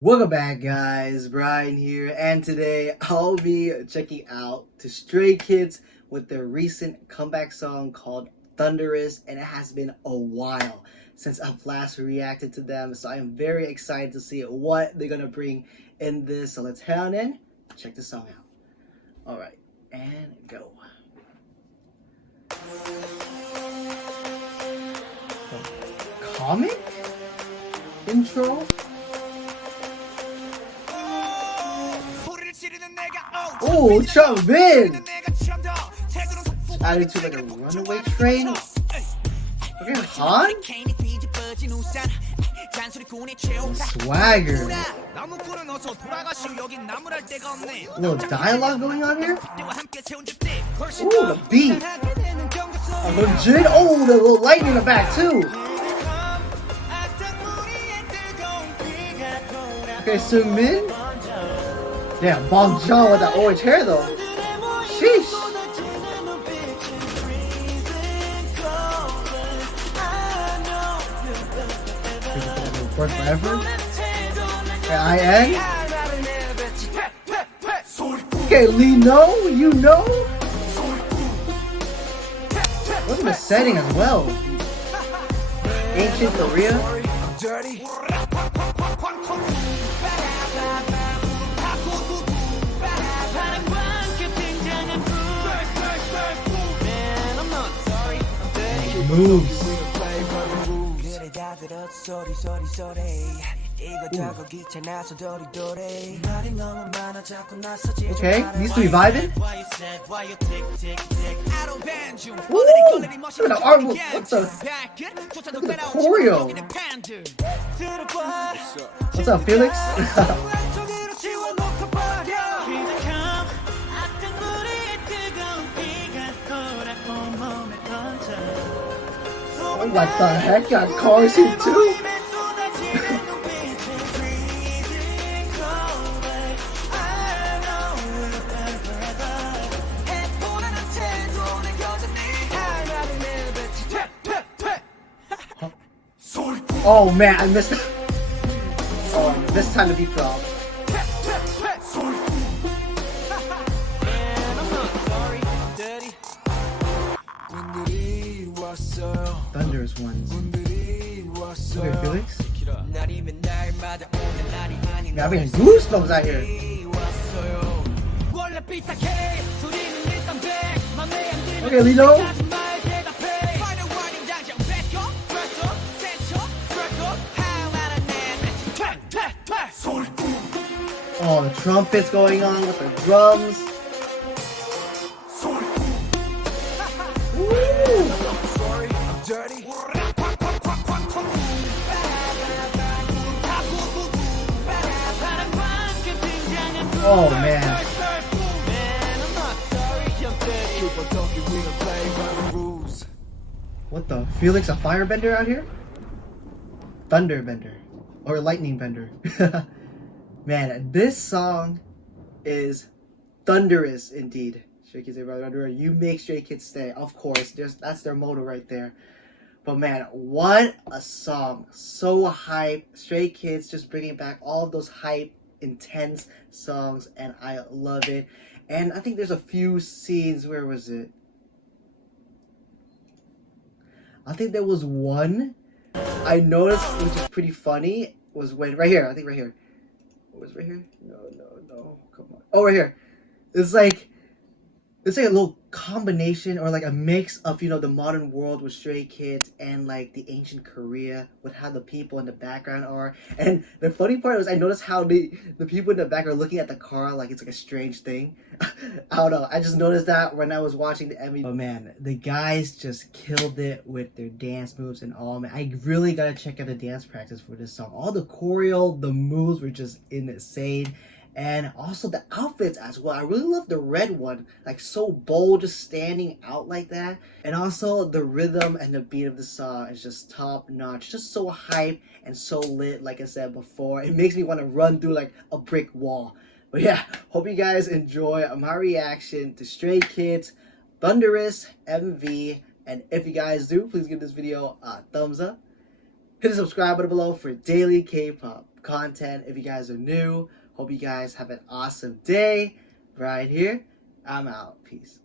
Welcome back, guys. Brian here, and today I'll be checking out the Stray Kids with their recent comeback song called Thunderous, and it has been a while since I've last reacted to them, so I am very excited to see what they're gonna bring in this. So let's head on in, check the song out. Alright, and go. Comic intro? Oh, Chubbin! Added to like a runaway train. Okay, Han? Swagger. A little dialogue going on here. Ooh, the beat. A legit. Oh, the little lightning in the back too. Okay, Seungmin. Damn, Bong Joon with that orange hair though. Sheesh. Work forever. Okay, IN. Okay, Lee No, you know. Look at the setting as well. Ancient Korea. Moves. Okay, needs to be vibing. Woo! Look at the art. Look at the choreo. What's up, Felix? Oh, what the heck? Got cars here too? Oh man, I missed it. Oh, this time to beat drop. Thunderous ones. Okay, Felix. Yeah, I'm getting goosebumps out here. Okay, Lilo. Oh, the trumpets going on with the drums. Oh man. What the? Felix a firebender out here? Thunderbender. Or lightning bender. Man, this song is thunderous indeed. Stray Kids say, brother, you make Stray Kids stay. Of course, that's their motto right there. But man, what a song. So hype. Stray Kids just bringing back all of those hype, intense songs, and I love it. And I think there's a few scenes. Where was it? I think there was one I noticed, which is pretty funny, was when right here. I think right here. What was right here? No. Come on. Oh, right here. It's like a little combination or like a mix of, you know, the modern world with Stray Kids and like the ancient Korea with how the people in the background are. And the funny part was I noticed how the people in the back are looking at the car like it's like a strange thing. I don't know. I just noticed that when I was watching the MV. But man, the guys just killed it with their dance moves and all. Man, I really gotta check out the dance practice for this song. All the choreo, the moves were just insane. And also the outfits as well. I really love the red one, like so bold, just standing out like that. And also the rhythm and the beat of the song is just top notch, just so hype and so lit. Like I said before, it makes me want to run through like a brick wall. But yeah, hope you guys enjoy my reaction to Stray Kids Thunderous MV. And if you guys do, please give this video a thumbs up. Hit the subscribe button below for daily K-pop content. If you guys are new, hope you guys have an awesome day. Right here, I'm out. Peace.